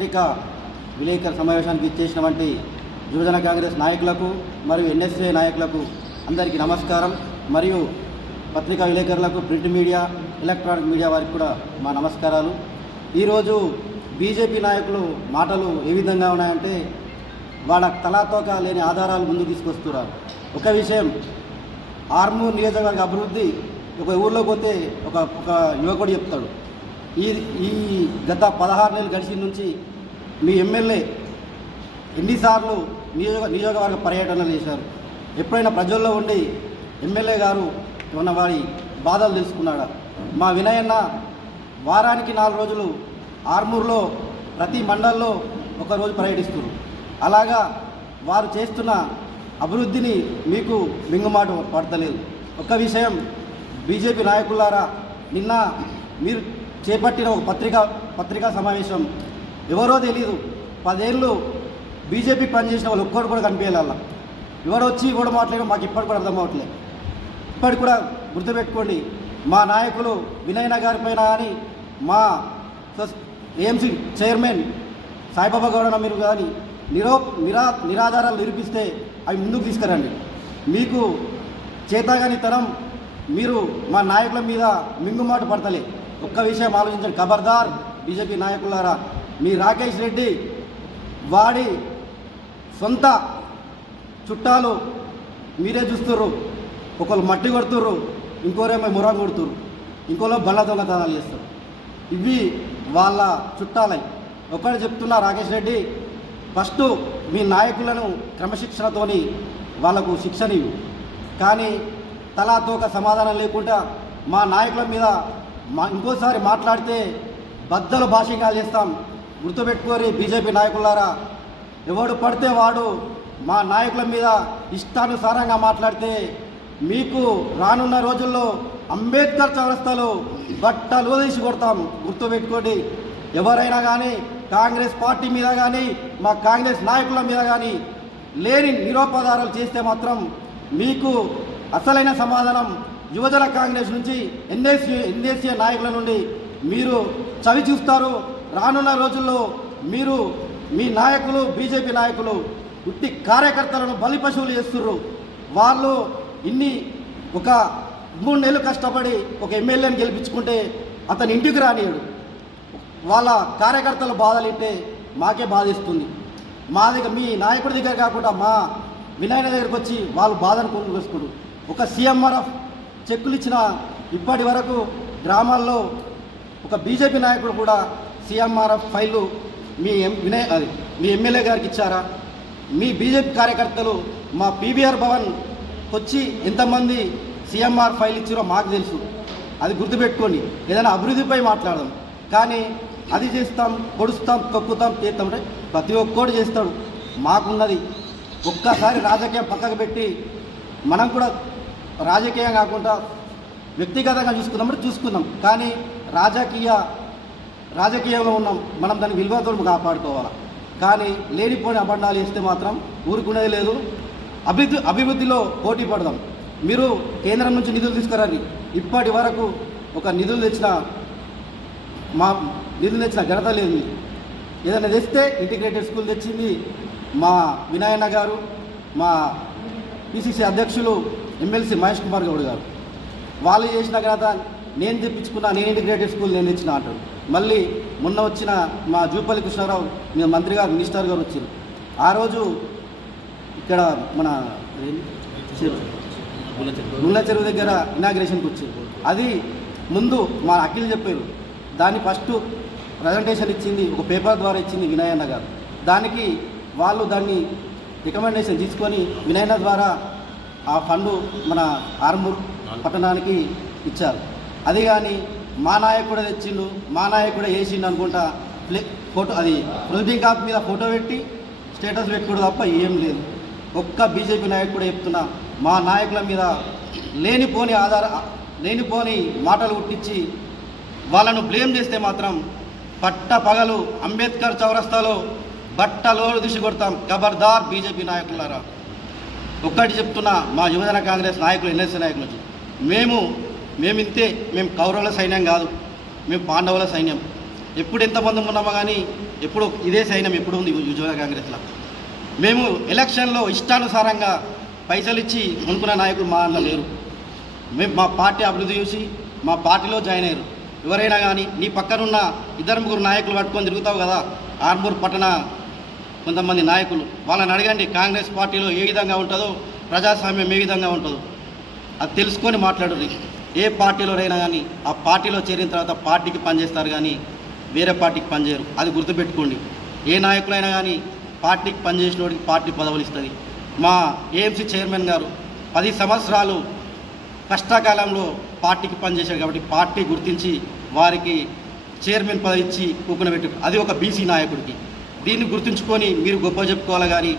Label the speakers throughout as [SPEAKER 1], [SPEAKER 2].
[SPEAKER 1] పత్రికా విలేకరుల సమావేశానికి ఇచ్చేసినటువంటి యువజన కాంగ్రెస్ నాయకులకు మరియు ఎన్ఎస్ఏ నాయకులకు అందరికీ నమస్కారం. మరియు పత్రికా విలేకరులకు ప్రింట్ మీడియా ఎలక్ట్రానిక్ మీడియా వారికి కూడా మా నమస్కారాలు. ఈరోజు బీజేపీ నాయకులు మాటలు ఏ విధంగా ఉన్నాయంటే వాళ్ళ తలాతోక లేని ఆధారాలు ముందుకు తీసుకొస్తున్నారు. ఒక విషయం ఆర్మూర్ నియోజకవర్గ అభివృద్ధి ఒక ఊర్లో పోతే ఒక ఒక యువకుడు చెప్తాడు. ఈ ఈ గత పదహారు నెలలు గడిచిన నుంచి మీ ఎమ్మెల్యే ఎన్నిసార్లు నియోజక నియోజకవర్గ పర్యటనలు చేశారు. ఎప్పుడైనా ప్రజల్లో ఉండి ఎమ్మెల్యే గారు ఉన్న వారి బాధలు తెలుసుకున్నాడా? మా వినయన్న వారానికి నాలుగు రోజులు ఆర్మూర్లో ప్రతి మండల్లో ఒకరోజు పర్యటిస్తున్నారు అలాగా వారు చేస్తున్న అభివృద్ధిని మీకు మింగుమాట పడతలేదు. ఒక విషయం బీజేపీ నాయకులారా నిన్న మీరు చేపట్టిన ఒక పత్రికా పత్రికా సమావేశం ఎవరో తెలియదు పదేళ్ళు బీజేపీ పనిచేసిన వాళ్ళు ఒక్కరు కూడా కనిపించాల ఎవరు వచ్చి కూడా మాట్లాడడం మాకు ఇప్పటికి కూడా అర్థం అవ్వట్లేదు ఇప్పటికి కూడా గుర్తుపెట్టుకోండి మా నాయకులు వినయన గారి పైన కానీ మా ఏఎంసీ చైర్మన్ సాయిబాబా గౌడ మీరు కానీ నిరో నిరా నిరాధారాలు నిరూపిస్తే అవి ముందుకు తీసుకురండి. మీకు చేతగాని తరం మీరు మా నాయకుల మీద మింగుమాటు పడతలే. ఒక్క విషయం ఆలోచించండి. ఖబర్దార్ బీజేపీ నాయకులారా. మీ రాకేష్ రెడ్డి వాడి సొంత చుట్టాలు మీరే చూస్తుర్రు. ఒకళ్ళు మట్టి కొడుతుర్రు ఇంకోరేమో మురం కొడుతుర్రు. ఇంకోలో బల్ల దొంగతనాలు చేస్తారు. ఇవి వాళ్ళ చుట్టాలై. ఒకటి చెప్తున్నా రాకేష్ రెడ్డి ఫస్ట్ మీ నాయకులను క్రమశిక్షణతోని వాళ్ళకు శిక్షణ ఇవ్వు కానీ తలాతోక సమాధానం లేకుండా మా నాయకుల మీద మా ఇంకోసారి మాట్లాడితే బద్దలు భాషికాలు చేస్తాం. గుర్తుపెట్టుకోరి బీజేపీ నాయకులారా. ఎవడు పడితే వాడు మా నాయకుల మీద ఇష్టానుసారంగా మాట్లాడితే మీకు రానున్న రోజుల్లో అంబేద్కర్ చౌరస్తాలు బట్టలు తీసి కొడతాం. గుర్తుపెట్టుకోండి. ఎవరైనా కానీ కాంగ్రెస్ పార్టీ మీద కానీ మా కాంగ్రెస్ నాయకుల మీద కానీ లేని నిరోపదారాలు చేస్తే మాత్రం మీకు అసలైన సమాధానం యువజన కాంగ్రెస్ నుంచి ఎన్ఎస్సీ ఎన్ఎస్ఏ నాయకుల నుండి మీరు చవి చూస్తారు రానున్న రోజుల్లో మీరు మీ నాయకులు బీజేపీ నాయకులు ఉట్టి కార్యకర్తలను బలి పశువులు చేస్తుర్రు. వాళ్ళు ఇన్ని ఒక మూడు నెలలు కష్టపడి ఒక ఎమ్మెల్యేని గెలిపించుకుంటే అతని ఇంటికి రానియడు. వాళ్ళ కార్యకర్తల బాధలింటే మాకే బాధిస్తుంది. మా దగ్గర మీ నాయకుడి దగ్గర కాకుండా మా వినాయన దగ్గరికి వచ్చి వాళ్ళు బాధను కొనుగోసుకుడు ఒక సీఎంఆర్ఎఫ్ చెక్కులు ఇచ్చిన ఇప్పటి వరకు గ్రామాల్లో ఒక బీజేపీ నాయకుడు కూడా సీఎంఆర్ఎఫ్ ఫైళ్ళు మీ ఎం వినయ్ అది మీ ఎమ్మెల్యే గారికి ఇచ్చారా? మీ బీజేపీ కార్యకర్తలు మా పీబీఆర్ భవన్ వచ్చి ఎంతమంది సీఎంఆర్ ఫైల్ ఇచ్చారో మాకు తెలుసు. అది గుర్తుపెట్టుకొని ఏదైనా అభివృద్ధిపై మాట్లాడదాం. కానీ అది చేస్తాం పొడుస్తాం తొక్కుతాం చేస్తాం అంటే ప్రతి ఒక్కడు చేస్తాడు. మాకున్నది ఒక్కసారి రాజకీయం పక్కకు పెట్టి మనం కూడా రాజకీయం కాకుండా వ్యక్తిగతంగా చూసుకుందామంటే చూసుకుందాం. కానీ రాజకీయ రాజకీయంలో ఉన్నాం. మనం దాని విలువతో కాపాడుకోవాలి. కానీ లేనిపోని అబండాలు ఇస్తే మాత్రం ఊరుకునేది లేదు. అభివృద్ధి అభివృద్ధిలో పోటీ పడదాం. మీరు కేంద్రం నుంచి నిధులు తీసుకురండి. ఇప్పటి వరకు ఒక నిధులు తెచ్చిన మా నిధులు తెచ్చిన ఘనత లేదు ఏదైనా తెస్తే ఇంటిగ్రేటెడ్ స్కూల్ తెచ్చింది మా వినాయన్న గారు మా పిసిసి అధ్యక్షులు ఎమ్మెల్సీ మహేష్ కుమార్ గౌడ్ గారు. వాళ్ళు చేసిన ఘనత నేను తెప్పించుకున్న నేను ఇంటిగ్రేటెడ్ స్కూల్ నేను ఇచ్చిన అంటాడు మళ్ళీ మొన్న వచ్చిన మా జూపల్లి కృష్ణారావు మీ మంత్రి గారు మినిస్టర్ గారు వచ్చారు. ఆ రోజు ఇక్కడ మన ఏంది? చెరువు. దగ్గర ఇనాగ్రేషన్కి వచ్చింది అది ముందు మా అఖిల్ చెప్పారు దాన్ని ఫస్ట్ ప్రజెంటేషన్ ఇచ్చింది ఒక పేపర్ ద్వారా ఇచ్చింది వినయన్న గారు. దానికి వాళ్ళు దాన్ని రికమెండేషన్ తీసుకొని వినయన్న ద్వారా ఆ ఫండు మన ఆర్మూర్ పట్టణానికి ఇచ్చారు. అది కానీ మా నాయకుడే తెచ్చిండు మా నాయకుడే వేసిండు అనుకుంటా ప్లే ఫోటో అది ప్రొసీడింగ్ కాప్ మీద ఫోటో పెట్టి స్టేటస్ పెట్టుకోవడం తప్ప ఏం లేదు. ఒక్క బీజేపీ నాయకుడు చెప్తున్నా మా నాయకుల మీద లేనిపోని ఆధార లేనిపోని మాటలు పుట్టించి వాళ్ళను బ్లేమ్ చేస్తే మాత్రం పట్ట పగలు అంబేద్కర్ చౌరస్తాలో బట్టలో దిశ కొడతాం ఖబర్దార్ బీజేపీ నాయకులారా. ఒక్కటి చెప్తున్నా మా యువజన కాంగ్రెస్ నాయకులు ఎన్ఎస్సీ నాయకులు మేము మేము ఇంతే మేము కౌరవుల సైన్యం కాదు మేము పాండవుల సైన్యం. ఎప్పుడు ఎంతమంది ఉన్నామో కానీ ఎప్పుడు ఇదే సైన్యం ఎప్పుడు ఉంది యువజన కాంగ్రెస్లో. మేము ఎలక్షన్లో ఇష్టానుసారంగా పైసలు ఇచ్చి కొనుక్కున్న నాయకులు మా అన్న లేరు. మేము మా పార్టీ అభివృద్ధి చూసి మా పార్టీలో జాయిన్ అయ్యారు. ఎవరైనా కానీ నీ పక్కనున్న ఇద్దరు ముగ్గురు నాయకులు పట్టుకొని తిరుగుతావు కదా ఆర్మూర్ పట్టణ కొంతమంది నాయకులు వాళ్ళని అడగండి కాంగ్రెస్ పార్టీలో ఏ విధంగా ఉంటుందో ప్రజాస్వామ్యం ఏ విధంగా ఉంటుందో. అది తెలుసుకొని మాట్లాడుర్రి. ఏ పార్టీలోనైనా కానీ ఆ పార్టీలో చేరిన తర్వాత పార్టీకి పనిచేస్తారు కానీ వేరే పార్టీకి పనిచేయరు. అది గుర్తుపెట్టుకోండి. ఏ నాయకులైనా కానీ పార్టీకి పనిచేసిన వాడికి పార్టీ పదవులు ఇస్తుంది. మా ఏఎంసీ చైర్మన్ గారు పది సంవత్సరాలు కష్టకాలంలో పార్టీకి పనిచేశారు కాబట్టి పార్టీ గుర్తించి వారికి చైర్మన్ పదవి ఇచ్చి కూకునబెట్టు అది ఒక బీసీ నాయకుడికి. దీన్ని గుర్తుంచుకొని మీరు గొప్ప చెప్పుకోవాలి కానీ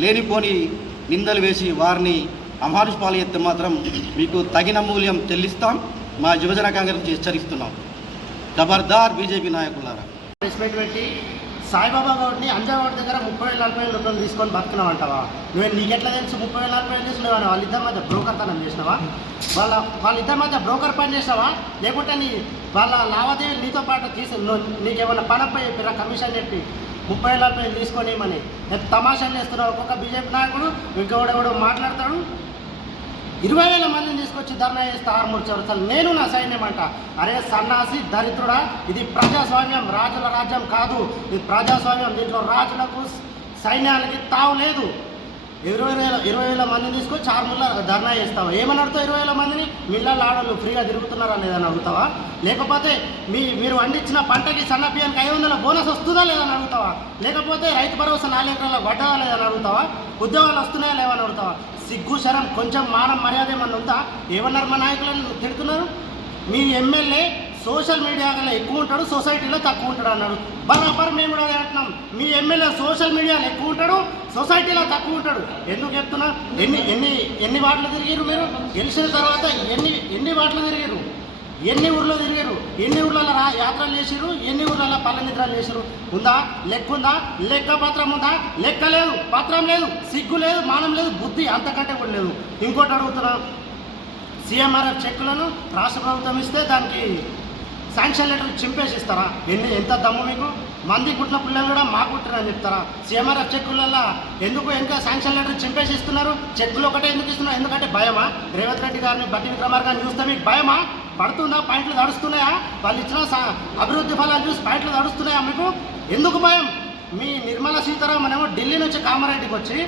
[SPEAKER 1] లేనిపోని నిందలు వేసి వారిని అమానుష పాలు చేస్తే మాత్రం మీకు తగిన మూల్యం చెల్లిస్తాం. మా యువజన కాంగ్రెస్ హెచ్చరిస్తున్నాం. ఖబర్దార్ బీజేపీ నాయకులారా.
[SPEAKER 2] పెట్టి సాయిబాబా గౌడ్ని అంజావాడి దగ్గర ముప్పై వేల నలభై వేల రూపాయలు తీసుకొని బతుకున్నావు అంటావా? నువ్వు నీకెట్లా తెలుసు? ముప్పై వేల నలభై వేలు తీసుకున్నావా? వాళ్ళిద్దరి మధ్య బ్రోకర్ తనం చేసినావా? వాళ్ళ వాళ్ళిద్దరి మధ్య బ్రోకర్ పని చేసినావా? లేకుంటే నీ వాళ్ళ లావాదేవీలు నీతో పాటు తీసి నీకేమైనా నీకేమన్నా పనపై చెప్పిరా కమిషన్ చెప్పి ముప్పై వేల నలభై తీసుకొని ఏమని తమాషాలు చేస్తున్నారు ఒక్కొక్క బీజేపీ నాయకుడు ఇంకొకడెవడో మాట్లాడతాడు. ఇరవై వేల మందిని తీసుకొచ్చి ధర్నా చేస్తే ఆరుమూరు అసలు నేను నా సైన్యం అంట అరే సన్నాసి దరిద్రుడా ఇది ప్రజాస్వామ్యం రాజుల రాజ్యం కాదు. ఇది ప్రజాస్వామ్యం దీంట్లో రాజులకు సైన్యాలకి తావు లేదు. ఇరవై వేల ఇరవై వేల మందిని తీసుకొచ్చి ఆరుమూల ధర్నా చేస్తావా? ఏమని అడుగుతావు ఇరవై వేల మందిని? మిల్లలు ఆడలు ఫ్రీగా తిరుగుతున్నారా లేదని అడుగుతావా? లేకపోతే మీ మీరు పండించిన పంటకి సన్న బియ్యానికి ఐదు వందల బోనస్ వస్తుందా లేదని అడుగుతావా? లేకపోతే రైతు భరోసా నాలుగు ఎకరాల పడ్డదా లేదని అడుగుతావా? ఉద్యోగాలు వస్తున్నాయా లేవని అడుగుతావా? సిగ్గు శరం కొంచెం మానం మర్యాద ఏమన్నా ఉందా? ఏమన్నారు మా నాయకులను? తిడుతున్నారు? మీ ఎమ్మెల్యే సోషల్ మీడియాలో ఎక్కువ ఉంటాడు సొసైటీలో తక్కువ ఉంటాడు అన్నాడు. బరాబర్ మేము కూడా అంటున్నాం. మీ ఎమ్మెల్యే సోషల్ మీడియాలో ఎక్కువ ఉంటాడు సొసైటీలో తక్కువ ఉంటాడు. ఎందుకు చెప్తున్నా? ఎన్ని ఎన్ని ఎన్ని వాటిలో తిరిగారు మీరు? గెలిచిన తర్వాత ఎన్ని ఎన్ని వాటిలో తిరిగారు ఎన్ని ఊర్లో తిరిగారు ఎన్ని ఊర్లలో రా యాత్రలు చేసిరు ఎన్ని ఊర్లలో పల్ల నిద్రలు చేసిరు ఉందా? లెక్క ఉందా లెక్క పత్రం ఉందా? లెక్క లేదు. పత్రం లేదు. సిగ్గు లేదు. మానం లేదు. బుద్ధి అంతకంటే కూడా లేదు. ఇంకోటి అడుగుతున్నా. సీఎంఆర్ఎఫ్ చెక్కులను రాష్ట్ర ప్రభుత్వం ఇస్తే దానికి శాంక్షన్ లెటర్ చింపేసి ఇస్తారా ఎన్ని ఎంత దమ్ము మీకు? మంది కుట్టిన పిల్లలు కూడా మా పుట్టినని చెప్తారా? సీఎంఆర్ఎఫ్ చెక్కులలో ఎందుకు ఇంకా శాంక్షన్ లెటర్ చింపేసి ఇస్తున్నారు చెక్కులు ఒకటే ఎందుకు ఇస్తున్నారు? ఎందుకంటే భయమా? రేవంత్ రెడ్డి గారిని బట్టి విక్రమార్ గారిని చూస్తే మీకు భయమా? పడుతుందా? పాయింట్లు తడుస్తున్నాయా? వాళ్ళు ఇచ్చిన అభివృద్ధి ఫలాలు చూసి పాయింట్లు తడుస్తున్నాయా మీకు? ఎందుకు భయం? మీ నిర్మలా సీతారామన్ ఏమో ఢిల్లీ నుంచి కామారెడ్డికి వచ్చి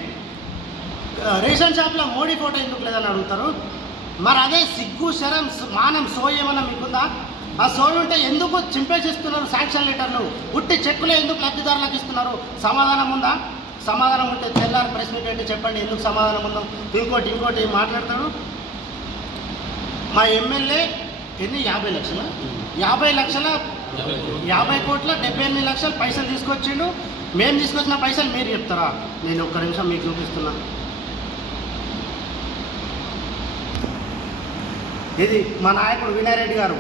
[SPEAKER 2] రేషన్ షాప్లో మోడీ ఫోటో ఎందుకు లేదని అడుగుతారు? మరి అదే సిగ్గు శరం మానం సోయేమన్నా మీకుందా? ఆ సోడు ఉంటే ఎందుకు చింపేసిస్తున్నారు శాంక్షన్ లెటర్లు? ఉట్టి చెక్కులే ఎందుకు లబ్ధిదారులకు ఇస్తున్నారు? సమాధానం ఉందా? సమాధానం ఉంటే తెల్లారి ప్రెస్ మీట్ అంటే చెప్పండి ఎందుకు సమాధానం ఉందో. ఇంకోటి ఇంకోటి మాట్లాడతాడు మా ఎమ్మెల్యే ఎన్ని? యాభై లక్షల? యాభై లక్షల? యాభై కోట్ల? డెబ్బై ఎనిమిది లక్షల పైసలు తీసుకొచ్చిండు. మేము తీసుకొచ్చిన పైసలు మీరు చెప్తారా? నేను ఒక్క నిమిషం మీకు చూపిస్తున్నాను ఇది మా నాయకుడు వినయరెడ్డి గారు.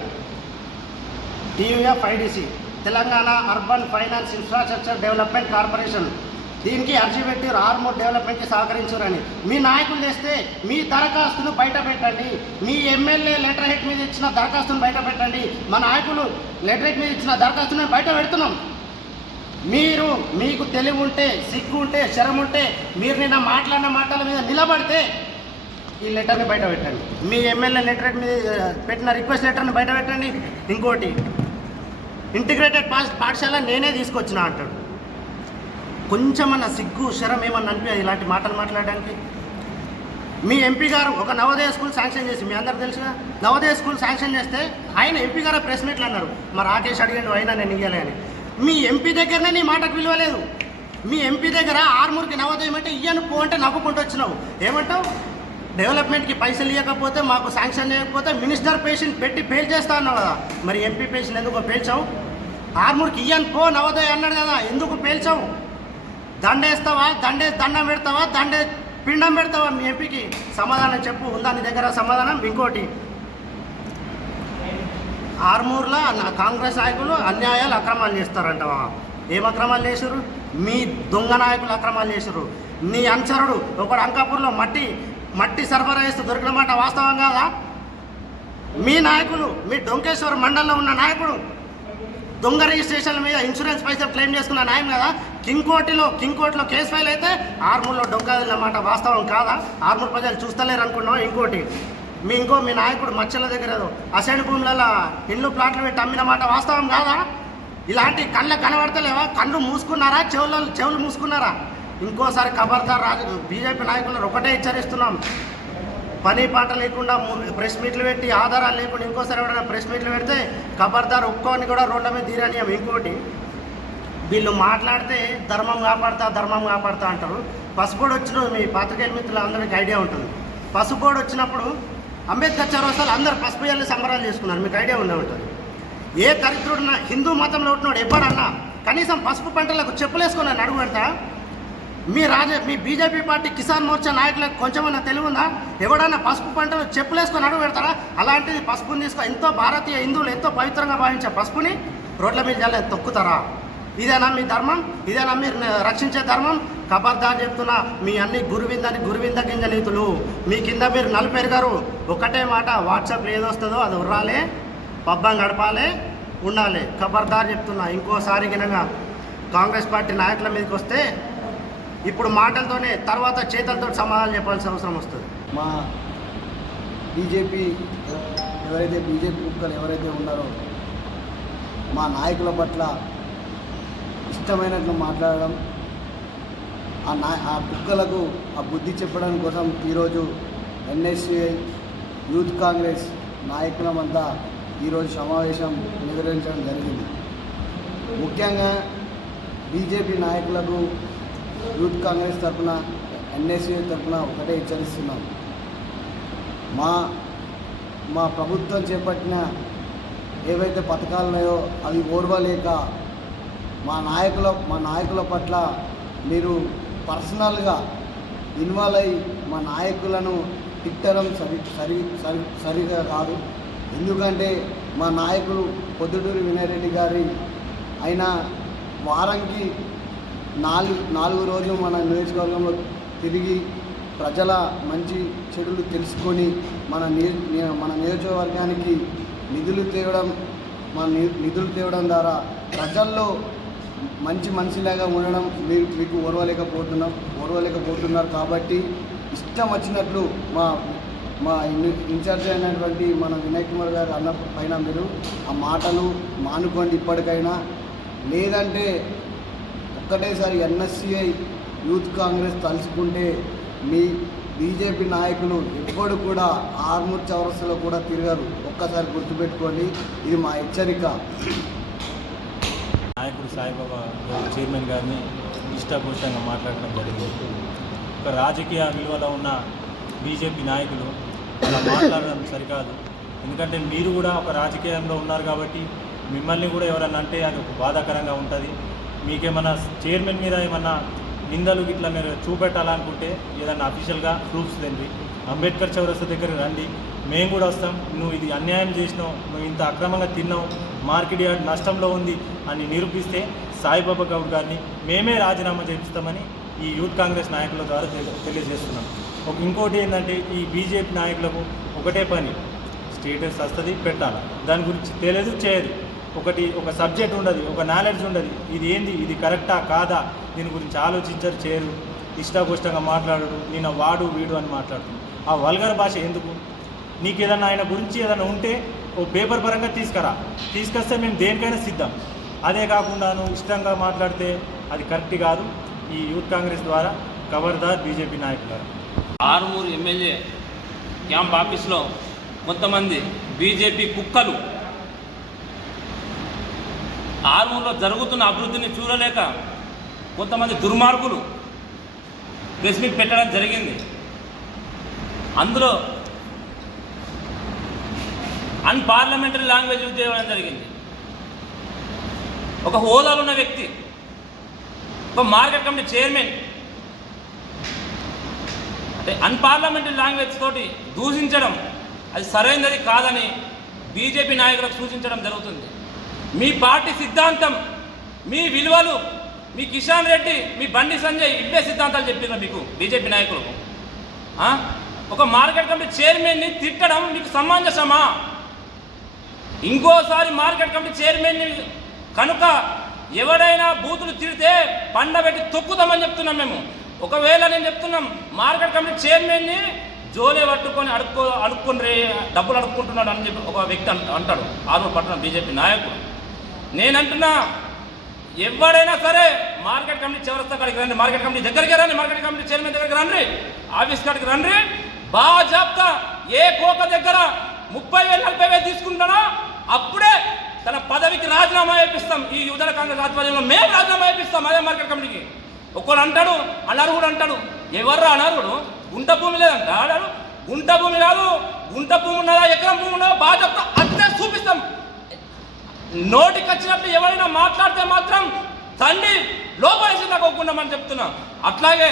[SPEAKER 2] T U F I D C Telangana urban finance infrastructure development corporation దీనికి అర్జీ పెట్టి ఆర్మూర్ డెవలప్మెంట్కి సహకరించురని. మీ నాయకులు చేస్తే మీ దరఖాస్తును బయట పెట్టండి. మీ ఎమ్మెల్యే లెటర్ హెడ్ మీద ఇచ్చిన దరఖాస్తును బయట పెట్టండి. మా నాయకులు లెటర్ హెడ్ మీద ఇచ్చిన దరఖాస్తును బయట పెడుతున్నాం. మీరు మీకు తెలివి ఉంటే సిగ్గు ఉంటే శరం ఉంటే మీరు నిన్న మాట్లాడిన మాటల మీద నిలబడితే ఈ లెటర్ని బయట పెట్టండి. మీ ఎమ్మెల్యే లెటర్ మీద పెట్టిన రిక్వెస్ట్ లెటర్ని బయట పెట్టండి. ఇంకోటి ఇంటిగ్రేటెడ్ పాఠశాల నేనే తీసుకొచ్చిన అంటాడు. అన్న సిగ్గు శరం ఏమన్నా అనిపి ఇలాంటి మాటలు మాట్లాడడానికి? మీ ఎంపీ గారు ఒక నవోదయ స్కూల్ శాంక్షన్ చేసి మీ అందరు తెలుసుగా? నవోదయ స్కూల్ శాంక్షన్ చేస్తే ఆయన ఎంపీ గారు ప్రెస్ మీట్లు అన్నారు. మరి రాకేష్ అడిగాడు అయినా నేను ఇయ్యాలి అని. మీ ఎంపీ దగ్గరనే నీ మాటకు విలువ లేదు మీ ఎంపీ దగ్గర ఆర్మూర్కి నవోదయం అంటే ఇయ్యను పో అంటే నవ్వుకుంటూ వచ్చినావు. ఏమంటావు? డెవలప్మెంట్కి పైసలు ఇవ్వకపోతే మాకు శాంక్షన్ చేయకపోతే మినిస్టర్ పేషెంట్ పెట్టి ఫెయిల్ చేస్తా అన్నావు కదా. మరి ఎంపీ పేషెంట్ ఎందుకో పేల్చావు ఆర్మూర్కి ఇయ్యను పో నవోదయ అన్నాడు కదా ఎందుకు పేల్చావు దండేస్తావా? దండే దండం పెడతావా? దండే పిండం పెడతావా మీ ఎంపీకి? సమాధానం చెప్పు ఉందా నీ దగ్గర సమాధానం? ఇంకోటి ఆర్మూర్లో నా కాంగ్రెస్ నాయకులు అన్యాయాలు అక్రమాలు చేస్తారంటవా? ఏం అక్రమాలు చేశారు మీ దొంగ నాయకులు అక్రమాలు చేశారు నీ అనుచరుడు ఒకడు అంకాపూర్లో మట్టి మట్టి సరఫరా చేస్తూ దొరికిన మాట వాస్తవం కాదా? మీ నాయకులు మీ డొంకేశ్వర మండలంలో ఉన్న నాయకుడు దొంగ రిజిస్ట్రేషన్ల మీద ఇన్సూరెన్స్ పైసలు క్లెయిమ్ చేసుకున్న న్యాయం కదా? కింగ్ కోర్టులో కింగ్ కోర్టులో కేసు ఫైల్ అయితే ఆర్మూర్లో డొంకాదన్నమాట వాస్తవం కాదా? ఆర్మూర్ ప్రజలు చూస్తలేరు అనుకున్నాం ఇంకోటి? మీ ఇంకో మీ నాయకుడు మచ్చల దగ్గర ఏదో భూములలో ఇండ్లు ప్లాట్లు పెట్టి అమ్మిన మాట వాస్తవం కాదా? ఇలాంటి కళ్ళ కనబడతలేవా? కళ్ళు మూసుకున్నారా? చెవులు చెవులు మూసుకున్నారా? ఇంకోసారి ఖబర్దార్ రాజు బీజేపీ నాయకులను ఒకటే హెచ్చరిస్తున్నాం. పని పాట లేకుండా ప్రెస్ మీట్లు పెట్టి ఆధారాలు లేకుండా ఇంకోసారి ఎవరైనా ప్రెస్ మీట్లు పెడితే ఖబర్దార్ ఒక్కోని కూడా రోడ్ల మీద తీరనియం ఇంకోటి వీళ్ళు మాట్లాడితే ధర్మం కాపాడుతా ధర్మం కాపాడుతా అంటారు. పసుపోడు వచ్చిన మీ పాత్రికేయుల మిత్రులు అందరికీ ఐడియా ఉంటుంది. పసుపోడు వచ్చినప్పుడు అంబేద్కర్ చౌరస్తాలు అందరు పసుపు వెళ్ళి సంబరాలు చేసుకున్నారు. మీకు ఐడియా ఉండే ఉంటుంది? ఏ దరిద్రుడున్నా హిందూ మతంలో ఉంటున్నాడు ఎప్పుడన్నా కనీసం పసుపు పంటలకు చెప్పులేసుకుని అడుగు పెడతా? మీ రాజ మీ బీజేపీ పార్టీ కిసాన్ మోర్చా నాయకులకు కొంచెమన్నా తెలివి ఉందా ఎవడన్నా పసుపు పంటలు చెప్పులేసుకొని అడుగు పెడతారా అలాంటిది పసుపుని తీసుకో ఎంతో భారతీయ హిందువులు ఎంతో పవిత్రంగా భావించే పసుపుని రోడ్ల మీద జల్లే తొక్కుతారా? ఇదేనా మీ ధర్మం? ఇదేనా మీరు రక్షించే ధర్మం? ఖబర్దార్ చెప్తున్నా మీ అన్ని గురువిందని గురువింద గింజ నీతులు. మీ కింద మీరు నలుపెరిగారు ఒకటే మాట వాట్సాప్లో ఏదొస్తుందో అది ఉర్రాలే పబ్బం గడపాలి ఉండాలి. ఖబర్దార్ చెప్తున్నా ఇంకోసారి గినగా కాంగ్రెస్ పార్టీ నాయకుల మీదకి వస్తే ఇప్పుడు మాటలతోనే తర్వాత చేతలతో సమాధానం చెప్పాల్సిన అవసరం వస్తుంది.
[SPEAKER 3] మా బీజేపీ ఎవరైతే బీజేపీ కుక్కలు ఎవరైతే ఉన్నారో మా నాయకుల పట్ల ఇష్టమైనట్లు మాట్లాడడం ఆ నా ఆ కుక్కలకు ఆ బుద్ధి చెప్పడం కోసం ఈరోజు ఎన్ఎస్సీఐ యూత్ కాంగ్రెస్ నాయకులమంతా ఈరోజు సమావేశం నిర్వహించడం జరిగింది. ముఖ్యంగా బీజేపీ నాయకులకు యూత్ కాంగ్రెస్ తరఫున ఎన్ఎస్యూ తరఫున ఒకటే హెచ్చరిస్తున్నాం. మా మా ప్రభుత్వం చేపట్టిన ఏవైతే పథకాలు ఉన్నాయో అవి ఓర్వలేక మా నాయకుల మా నాయకుల పట్ల మీరు పర్సనల్గా ఇన్వాల్వ్ అయ్యి మా నాయకులను తిట్టడం సరి సరి సరి సరిగా కాదు. ఎందుకంటే మా నాయకులు పొద్దుటూరి వినయరెడ్డి గారి ఆయన వారంకి నాలుగు నాలుగు రోజులు మన నియోజకవర్గంలో తిరిగి ప్రజల మంచి చెడులు తెలుసుకొని మన నియో మన నియోజకవర్గానికి నిధులు తేవడం మన నిధులు తేవడం ద్వారా ప్రజల్లో మంచి మనిషిలాగా ఉండడం మీరు మీకు ఓర్వలేకపోతున్నాం ఓర్వలేకపోతున్నారు కాబట్టి ఇష్టం వచ్చినట్లు మా మా ఇన్ఛార్జ్ అయినటువంటి మన వినయ్ కుమార్ గారు అన్న పైన మీరు ఆ మాటలు మానుకోండి ఇప్పటికైనా. లేదంటే ఒక్కటేసారి ఎన్ఎస్సిఐ యూత్ కాంగ్రెస్ తలుచుకుంటే మీ బీజేపీ నాయకులు ఎప్పుడు కూడా ఆర్మూర్ చౌరస్సులో కూడా తిరగరు. ఒక్కసారి గుర్తుపెట్టుకోండి ఇది మా హెచ్చరిక.
[SPEAKER 4] నాయకుడు సాయిబాబా చైర్మన్ గారిని ఇష్టపూర్తంగా మాట్లాడడం జరిగింది. ఒక రాజకీయ విలువలో ఉన్న బీజేపీ నాయకులు అలా మాట్లాడడం సరికాదు. ఎందుకంటే మీరు కూడా ఒక రాజకీయంలో ఉన్నారు కాబట్టి మిమ్మల్ని కూడా ఎవరన్నా అంటే అది ఒక బాధాకరంగా ఉంటుంది. మీకేమన్నా చైర్మన్ మీద ఏమన్నా నిందలు ఇట్లా మీరు చూపెట్టాలనుకుంటే ఏదన్నా అఫీషియల్గా ప్రూఫ్స్ తెండి. అంబేద్కర్ చౌరస్తా దగ్గర రండి. మేము కూడా వస్తాం. నువ్వు ఇది అన్యాయం చేసినావు. నువ్వు ఇంత అక్రమంగా తిన్నావు. మార్కెట్ యార్డ్ నష్టంలో ఉంది అని నిరూపిస్తే సాయిబాబా గౌడ్ గారిని మేమే రాజీనామా చేపిస్తామని ఈ యూత్ కాంగ్రెస్ నాయకుల ద్వారా తెలి- తెలియజేస్తున్నాం. ఒక ఇంకోటి ఏంటంటే ఈ బీజేపీ నాయకులకు ఒకటే పని. స్టేటస్ వస్తుంది పెట్టాలి. దాని గురించి తెలియదు చేయదు. ఒకటి ఒక సబ్జెక్ట్ ఉండదు ఒక నాలెడ్జ్ ఉండదు. ఇది ఏంది? ఇది కరెక్టా? కాదా? దీని గురించి ఆలోచించరు చేయరు. ఇష్టాగోష్టంగా మాట్లాడడు నేను వాడు వీడు అని మాట్లాడుతుంది. ఆ వల్గర్ భాష ఎందుకు? నీకు ఏదన్నా ఆయన గురించి ఏదైనా ఉంటే ఓ పేపర్ పరంగా తీసుకురా. తీసుకొస్తే మేము దేనికైనా సిద్ధం. అదే కాకుండా నువ్వు ఇష్టంగా మాట్లాడితే అది కరెక్ట్ కాదు. ఈ యూత్ కాంగ్రెస్ ద్వారా కవర్దార్ బీజేపీ నాయకులు
[SPEAKER 5] ఆరుమూరు ఎమ్మెల్యే క్యాంప్ ఆఫీస్లో కొంతమంది బీజేపీ కుక్కలు ఆరుమూరులో జరుగుతున్న అభివృద్ధిని చూడలేక కొంతమంది దుర్మార్గులు ప్రెస్ మీట్ పెట్టడం జరిగింది. అందులో అన్పార్లమెంటరీ లాంగ్వేజ్ యూజ్ చేయడం జరిగింది. ఒక హోదాలో ఉన్న వ్యక్తి ఒక మార్కెట్ కమిటీ చైర్మన్ అంటే అన్పార్లమెంటరీ లాంగ్వేజ్ తోటి దూషించడం అది సరైనది కాదని బీజేపీ నాయకులకు సూచించడం జరుగుతుంది. మీ పార్టీ సిద్ధాంతం మీ విలువలు మీ కిషన్ రెడ్డి మీ బండి సంజయ్ ఇవే సిద్ధాంతాలు చెప్పిన మీకు బీజేపీ నాయకులకు ఒక మార్కెట్ కమిటీ చైర్మన్ని తిట్టడం మీకు సమంజసమా? ఇంకోసారి మార్కెట్ కమిటీ చైర్మన్ని కనుక ఎవడైనా బూతులు తిడితే పండబెట్టి తొక్కుదామని చెప్తున్నాం మేము. ఒకవేళ నేను చెప్తున్నాం మార్కెట్ కమిటీ చైర్మన్ని జోలే పట్టుకొని అడుక్కో అడుక్కుని రే డబ్బులు అడుక్కుంటున్నాడు అని చెప్పి ఒక వ్యక్తి అంట- అంటాడు. ఆరు పట్టణం బీజేపీ నాయకుడు. నేనంటున్నా ఎవడైనా సరే మార్కెట్ కమిటీ చివరిస్తా కాడికి రండి మార్కెట్ కమిటీ దగ్గరికి రండి మార్కెట్ కమిటీ చైర్మన్ దగ్గరికి రండి ఆఫీస్ కాడికి రండి బాజాప్తా ఏ కోక దగ్గర ముప్పై వేలు నలభై వేలు తీసుకుంటానో అప్పుడే తన పదవికి రాజీనామా వేపిస్తాం ఈ యువజన కాంగ్రెస్ ఆధ్వర్యంలో మేము రాజీనామా వేపిస్తాం అదే మార్కెట్ కమిటీకి. ఒక్కడు అంటాడు అనర్హుడు అంటాడు. ఎవర్రా అనర్హుడు గుంట భూమి లేదంట. ఆడాడు. గుంట భూమి కాదు గుంట భూమి ఉన్నదా ఎకరం భూమి ఉన్నదా బాజాప్తా అంతే చూపిస్తాం. నోటికి వచ్చినప్పుడు ఎవరైనా మాట్లాడితే మాత్రం తండ్రి లోపలేసి నాకు ఒప్పుకున్నామని చెప్తున్నాం. అట్లాగే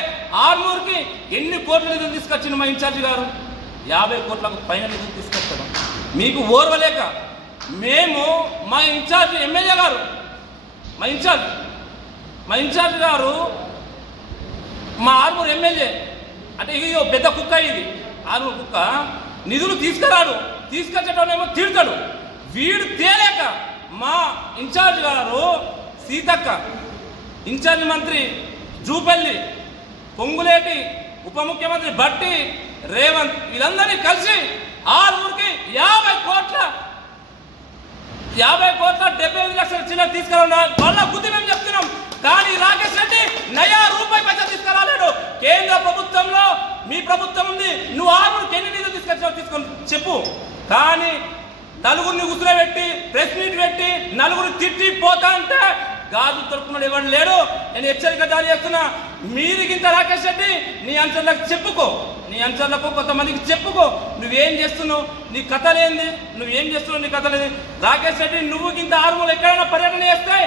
[SPEAKER 5] ఆర్మూర్కి ఎన్ని కోట్ల నిధులు తీసుకొచ్చింది మా ఇన్ఛార్జి గారు? యాభై కోట్లకు పైన నిధులు తీసుకొచ్చాడు మీకు ఓర్వలేక మేము మా ఇన్ఛార్జ్ ఎమ్మెల్యే గారు మా ఇన్ఛార్జ్ మా ఇన్ఛార్జ్ గారు మా ఆర్మూర్ ఎమ్మెల్యే అంటే ఇది పెద్ద కుక్క ఇది. ఆర్మూర్ కుక్క నిధులు తీసుకురాడు తీసుకొచ్చేటోనేమో తిడతాడు వీడు తేలేక మా ఇన్ఛార్జ్ గారు సీతక్క ఇన్ఛార్జ్ మంత్రి జూపల్లి పొంగులేటి ఉప ముఖ్యమంత్రి భట్టి రేవంత్ వీళ్ళందరినీ కలిసి ఆరుగురికి యాభై కోట్ల యాభై కోట్ల డెబ్బై ఐదు లక్షల చిన్న తీసుకురావాలి వాళ్ళ బుద్ధి మేము చెప్తున్నాం. కానీ రాకేష్ రెడ్డి నయా రూపాయి పైసా తీసుకురాలేడు. కేంద్ర ప్రభుత్వంలో మీ ప్రభుత్వం ఉంది. నువ్వు ఆరుగురికి ఎన్ని నిధులు తీసుకొచ్చావు తీసుకొని చెప్పు. కానీ నలుగురిని ఉసురబెట్టి ప్రెస్ మీట్ పెట్టి నలుగురు తిట్టి పోతా అంటే గాజు తొడుకున్నాడు ఎవరు లేడు. నేను హెచ్చరిక జారీ చేస్తున్నా. మీదికింత రాకేష్ రెడ్డి నీ అంచర్లకు చెప్పుకో. నీ అంచర్లకు కొంతమందికి చెప్పుకో. నువ్వేం చేస్తున్నావు? నీ కథలేంది నువ్వేం చేస్తున్నావు నీ కథలేంది రాకేష్ రెడ్డి నువ్వు గింత ఆరుమూలు ఎక్కడైనా పర్యటన చేస్తే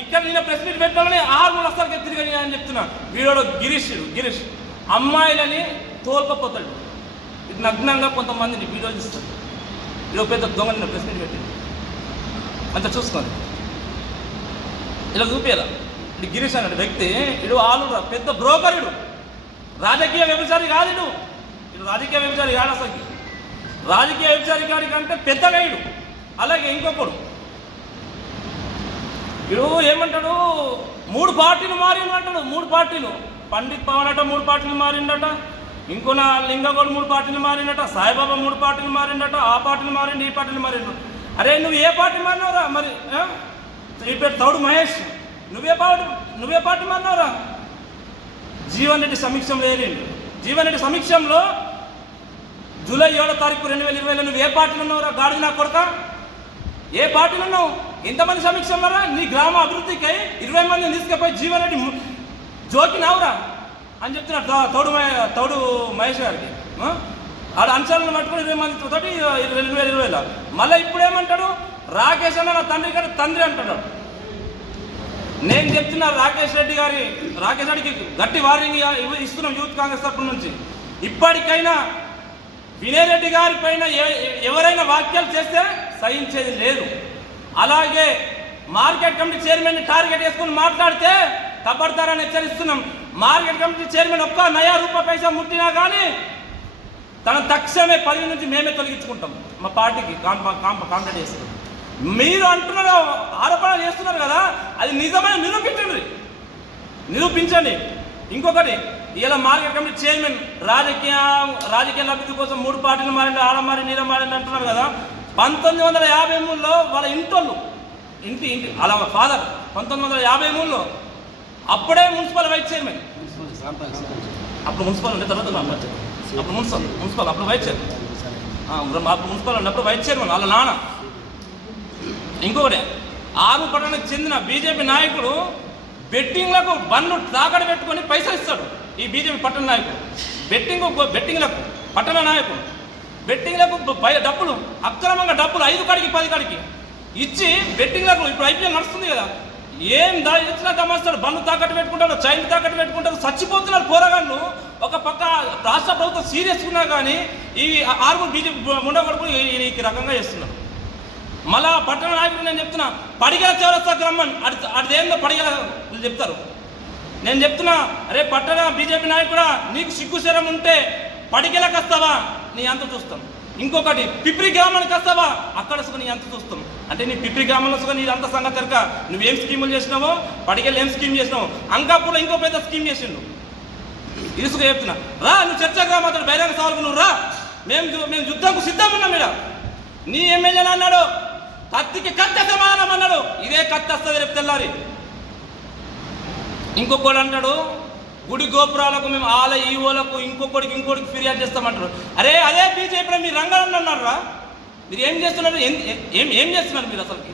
[SPEAKER 5] ఇక్కడ నేను ప్రెస్ మీట్ పెట్టాలని ఆరుమూలు అసలు తిరిగి అని చెప్తున్నా. వీడియోలో గిరీష్ గిరీష్. అమ్మాయిలని తోలుకపోతాడు నగ్నంగా కొంతమందిని వీడియోలు ఇస్తాడు ఇలా పెద్ద దొంగని ప్రెస్ మీట్ పెట్టింది. అంత చూసుకోండి. ఇలా చూపించాల ఇది గిరీష్ అనే వ్యక్తి ఇడు ఆలు పెద్ద బ్రోకర్ ఇడు. రాజకీయ వ్యభిచారి కాదు ఇడు. ఇడు రాజకీయ వ్యభిచారి కాదు అసలు రాజకీయ వ్యభిచారి కాడి కంటే పెద్దగా ఇడు. అలాగే ఇంకొకడు. ఇడు ఏమంటాడు? మూడు పార్టీలు మారిండు అంటాడు మూడు పార్టీలు. పండిత్ పవన్ అట మూడు పార్టీలు మారిండట. ఇంకో నా లింగగోడు మూడు పార్టీలు మారిండట సాయిబాబా మూడు పార్టీలు మారిండట ఆ పార్టీలు మారిండు ఈ పార్టీలు మారిండు అరే నువ్వు ఏ పార్టీ మారినావురా? మరి ఆ? ఈ పేరు తౌడు మహేష్ నువ్వే పార్టీ నువ్వే పార్టీ మారినావురా? జీవన్ రెడ్డి సమీక్షంలో ఏరిండు జీవన్ రెడ్డి సమీక్షంలో జూలై ఏడో తారీఖు రెండు వేల ఇరవైలో నువ్వు ఏ పార్టీలు ఉన్నావురా? గాడి నా కొడక? ఏ పార్టీలు ఉన్నావు? ఎంతమంది సమీక్ష మరా నీ గ్రామ అభివృద్ధికై ఇరవై మందిని తీసుకుపోయి జీవన్ రెడ్డి జోకినావురా? అని చెప్తున్నాడు తోడు మహే- తోడు మహేష్ గారికి. ఆడ అంశాలను పట్టుకుని ఇరవై మంది తోటి రెండు వేల ఇరవైలో మళ్ళీ ఇప్పుడు ఏమంటాడు రాకేష్ అన్న నా తండ్రి గారి తండ్రి అంటాడు నేను చెప్తున్నా రాకేష్ రెడ్డి గారి రాకేష్ రెడ్డికి గట్టి వార్నింగ్ ఇస్తున్నాం యూత్ కాంగ్రెస్ తరఫు నుంచి. ఇప్పటికైనా వినయ్ రెడ్డి గారి పైన ఎ- ఎవరైనా వాక్యాలు చేస్తే సహించేది లేదు. అలాగే మార్కెట్ కమిటీ చైర్మన్ టార్గెట్ చేసుకుని మాట్లాడితే కబడతారని హెచ్చరిస్తున్నాం. మార్కెట్ కమిటీ చైర్మన్ ఒక్క నయా రూప పైసా ముట్టినా కానీ తన తక్షణమే పదవి నుంచి మేమే తొలగించుకుంటాం. మా పార్టీకి కాంప కాంప కాంప్లైంట్ చేస్తున్నాం మీరు అంటున్నారు ఆరోపణలు చేస్తున్నారు కదా అది నిజమని నిరూపించండి. నిరూపించండి. ఇంకొకటి ఇలా మార్కెట్ కమిటీ చైర్మన్ రాజకీయ రాజకీయ లబ్ధి కోసం మూడు పార్టీలు మారింది ఆడ మారి నీడ మారింది అంటున్నారు కదా. పంతొమ్మిది వందల యాభై మూడులో వాళ్ళ ఇంటోళ్ళు ఇంటి ఇంటి అలా ఫాదర్ పంతొమ్మిది వందల యాభై మూడులో అప్పుడే మున్సిపల్ వైస్ చైర్మన్. అప్పుడు మున్సిపల్ ఉండే తర్వాత అప్పుడు మున్సిపల్ మున్సిపల్ అప్పుడు వైస్ చైర్మన్. అప్పుడు మున్సిపల్ ఉన్నప్పుడు వైస్ చైర్మన్ వాళ్ళ నాన్న. ఇంకొకటి ఆరు పట్టణానికి చెందిన బీజేపీ నాయకుడు బెట్టింగ్లకు బండ్లు తాకడ పెట్టుకొని పైసలు ఇస్తాడు ఈ బీజేపీ పట్టణ నాయకుడు. బెట్టింగ్ బెట్టింగ్లకు పట్టణ నాయకుడు. బెట్టింగ్లకు డబ్బులు అక్రమంగా డబ్బులు ఐదు కాడికి పది కాడికి ఇచ్చి బెట్టింగ్లకు ఇప్పుడు ఐపీఎల్ నడుస్తుంది కదా. ఏం దా ఎట్లా దమాస్తాడు బండ్లు తాకట్టు పెట్టుకుంటాడు చైన్ తాకట్టు పెట్టుకుంటారు చచ్చిపోతున్నారు పోరగాళ్ళు. ఒక పక్క రాష్ట్ర ప్రభుత్వం సీరియస్ ఉన్నా కానీ ఈ ఆరుగురు బీజేపీ ముండగొడుకులు ఈ రకంగా చేస్తున్నారు. మళ్ళా పట్టణ నాయకుడు నేను చెప్తున్నా పడిగల చౌరస్తా గ్రామం అడి అదేందో పడిగల చెప్తారు. నేను చెప్తున్నా అరే పట్టణ బీజేపీ నాయకుడా నీకు సిగ్గు శరం ఉంటే పడిగలకు నీ అంత చూస్తాం. ఇంకొకటి పిప్రి గ్రామానికి వస్తావా? అక్కడ సుఖ నీ అంత చూస్తాం అంటే నీ పిప్రి గ్రామంలో సుఖ నీ అంత సంగతి కనుక నువ్వేం స్కీములు చేసినావో? పడికెళ్ళి ఏం స్కీమ్ చేసినావు? అంకాపూర్లో ఇంకో పెద్ద స్కీమ్ చేసిండు. ఇసుక చెప్తున్నా. రా నువ్వు చర్చకు రా మాత్రం బహిరంగ సవాల్కు నువ్వు రా. మేము మేము యుద్ధంకు సిద్ధం ఉన్నాం ఇక్కడ నీ ఎమ్మెల్యేలు అన్నాడు. కత్తికి కత్తి సమానం అన్నాడు. ఇదే కత్తి వస్తుంది రేపు తెల్లారి. ఇంకొకడు అంటాడు గుడి గోపురాలకు మేము ఆల ఈవోలకు ఇంకొకటికి ఇంకొకటికి ఫిర్యాదు చేస్తామంటారు. అరే అదే బీజేపీ మీరు రంగాలను అన్నారా? మీరు ఏం చేస్తున్నారు? ఏం ఏం చేస్తున్నారు మీరు అసలుకి?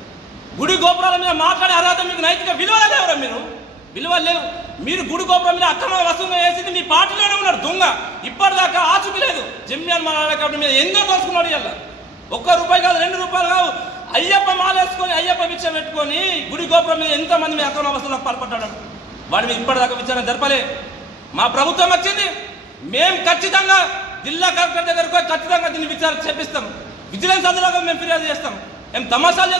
[SPEAKER 5] గుడి గోపురాల మీద మాట్లాడే అర్హత మీకు నైతిక విలువ లేవరా మీరు? విలువ లేవు. మీరు గుడి గోపురం మీద అక్రమ వసూలు వేసింది మీ పార్టీలోనే ఉన్నారు దొంగ. ఇప్పటిదాకా ఆచుకు లేదు. జమ్యాన్ మాట్లాడే మీద ఎంతో దోసుకున్నాడు ఇలా ఒక్క రూపాయి కాదు రెండు రూపాయలు కావు. అయ్యప్ప మాలేసుకొని అయ్యప్ప భిక్ష పెట్టుకొని గుడి గోపురం మీద ఎంతమంది మీ అక్రమ వసూలకు పాల్పడ్డాడు? వాడి మీద ఇప్పటిదాకా విచారణ జరపలే. మా ప్రభుత్వం వచ్చింది. మేము ఖచ్చితంగా జిల్లా కలెక్టర్ దగ్గరకు ఖచ్చితంగా దీన్ని విచారణ చేపిస్తాం. విజిలెన్స్ అందులో మేము ఫిర్యాదు చేస్తాం. మేము తమాషాలు